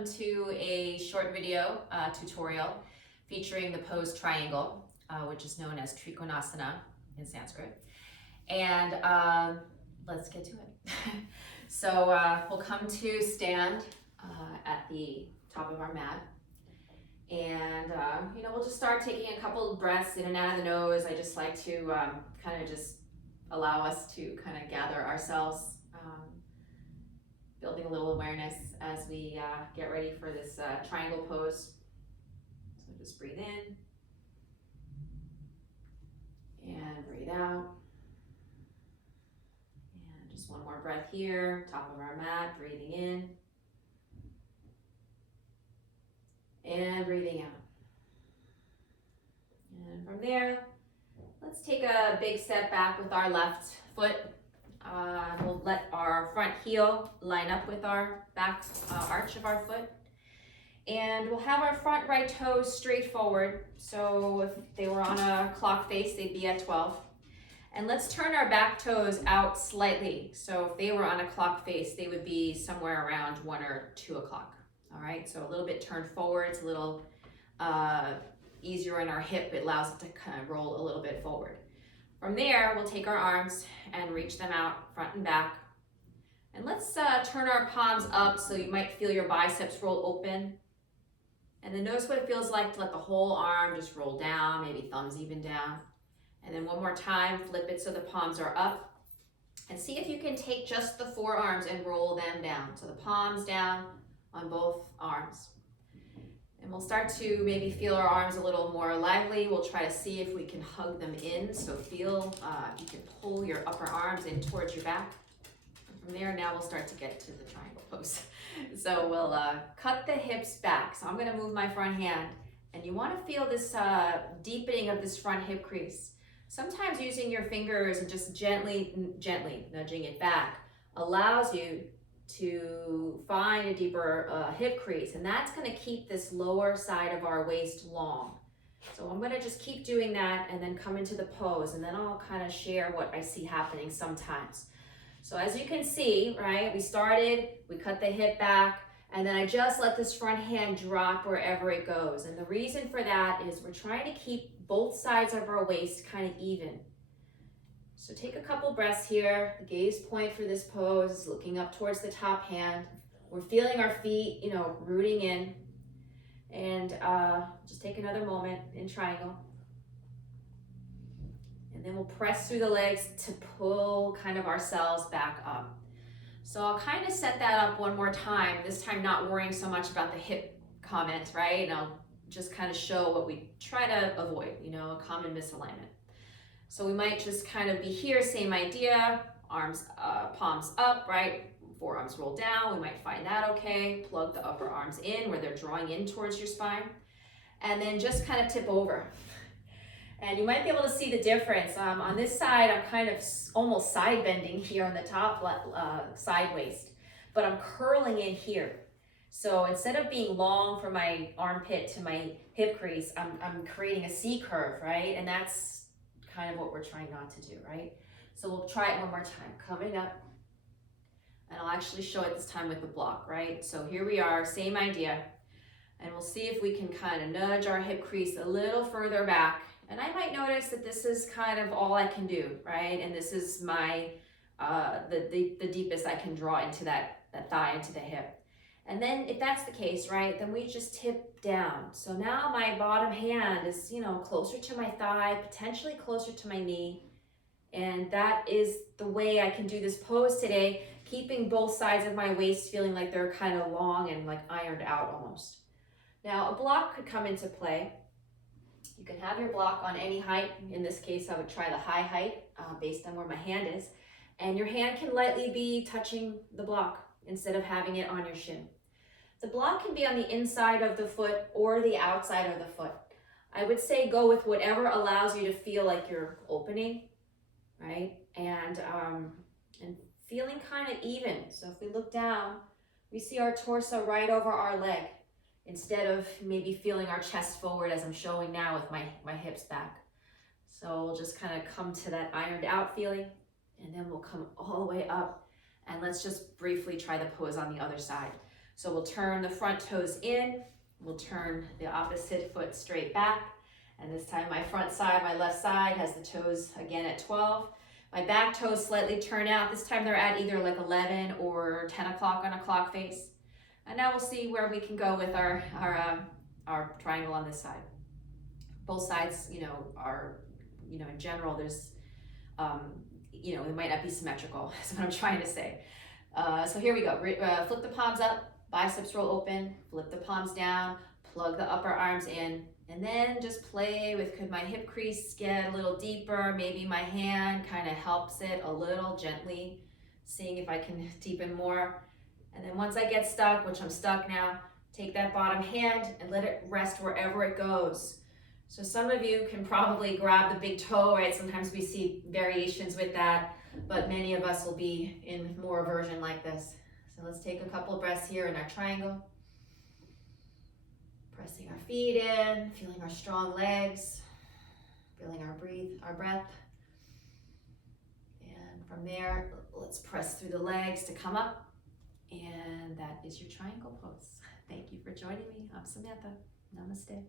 To a short video tutorial featuring the pose triangle, which is known as trikonasana in Sanskrit. And let's get to it. So we'll come to stand at the top of our mat. And we'll just start taking a couple of breaths in and out of the nose. I just like to kind of just allow us to kind of gather ourselves, building a little awareness as we get ready for this triangle pose. So just breathe in and breathe out. And just one more breath here, top of our mat, breathing in and breathing out. And from there, let's take a big step back with our left foot. We'll let our front heel line up with our back arch of our foot. And we'll have our front right toes straight forward. So if they were on a clock face, they'd be at 12. And let's turn our back toes out slightly. So if they were on a clock face, they would be somewhere around 1 or 2 o'clock. All right, so a little bit turned forward. It's a little easier in our hip. It allows it to kind of roll a little bit forward. From there, we'll take our arms and reach them out front and back. And let's turn our palms up so you might feel your biceps roll open. And then notice what it feels like to let the whole arm just roll down, maybe thumbs even down. And then one more time, flip it so the palms are up. And see if you can take just the forearms and roll them down. So the palms down on both arms. And we'll start to maybe feel our arms a little more lively. We'll try to see if we can hug them in. So feel if you can pull your upper arms in towards your back. And from there, now we'll start to get to the triangle pose. So we'll cut the hips back. So I'm gonna move my front hand. And you wanna feel this deepening of this front hip crease. Sometimes using your fingers and just gently nudging it back allows you to find a deeper hip crease, and that's going to keep this lower side of our waist long. So I'm going to just keep doing that and then come into the pose, and then I'll kind of share what I see happening sometimes. So as you can see, right, we cut the hip back, and then I just let this front hand drop wherever it goes. And the reason for that is we're trying to keep both sides of our waist kind of even. So take a couple breaths here. The gaze point for this pose is looking up towards the top hand. We're feeling our feet, rooting in. And just take another moment in triangle. And then we'll press through the legs to pull kind of ourselves back up. So I'll kind of set that up one more time, this time not worrying so much about the hip comment, right? And I'll just kind of show what we try to avoid, a common misalignment. So we might just kind of be here, same idea, arms, palms up, right? Forearms roll down, we might find that okay. Plug the upper arms in where they're drawing in towards your spine. And then just kind of tip over. And you might be able to see the difference. On this side, I'm kind of almost side bending here on the top side waist, but I'm curling in here. So instead of being long from my armpit to my hip crease, I'm creating a C curve, right? And that's kind of what we're trying not to do, right? So we'll try it one more time, coming up. And I'll actually show it this time with the block, right? So here we are, same idea. And we'll see if we can kind of nudge our hip crease a little further back. And I might notice that this is kind of all I can do, right? And this is my, the deepest I can draw into that thigh, into the hip. And then if that's the case, right, then we just tip down. So now my bottom hand is, closer to my thigh, potentially closer to my knee. And that is the way I can do this pose today, keeping both sides of my waist feeling like they're kind of long and like ironed out almost. Now a block could come into play. You can have your block on any height. In this case, I would try the high height based on where my hand is. And your hand can lightly be touching the block instead of having it on your shin. The block can be on the inside of the foot or the outside of the foot. I would say go with whatever allows you to feel like you're opening, right? And feeling kind of even. So if we look down, we see our torso right over our leg instead of maybe feeling our chest forward as I'm showing now with my hips back. So we'll just kind of come to that ironed out feeling, and then we'll come all the way up. And let's just briefly try the pose on the other side. So we'll turn the front toes in, we'll turn the opposite foot straight back, and this time my front side, my left side has the toes again at 12. My back toes slightly turn out. This time they're at either like 11 or 10 o'clock on a clock face. And now we'll see where we can go with our triangle on this side. Both sides, are, in general, there's, it might not be symmetrical, is what I'm trying to say. So here we go. Flip the palms up, biceps roll open, flip the palms down, plug the upper arms in, and then just play with, could my hip crease get a little deeper? Maybe my hand kind of helps it a little gently, seeing if I can deepen more. And then once I get stuck, which I'm stuck now, take that bottom hand and let it rest wherever it goes. So some of you can probably grab the big toe, right? Sometimes we see variations with that, but many of us will be in more a version like this. So let's take a couple of breaths here in our triangle. Pressing our feet in, feeling our strong legs, feeling our breath. And from there, let's press through the legs to come up. And that is your triangle pose. Thank you for joining me. I'm Samantha. Namaste.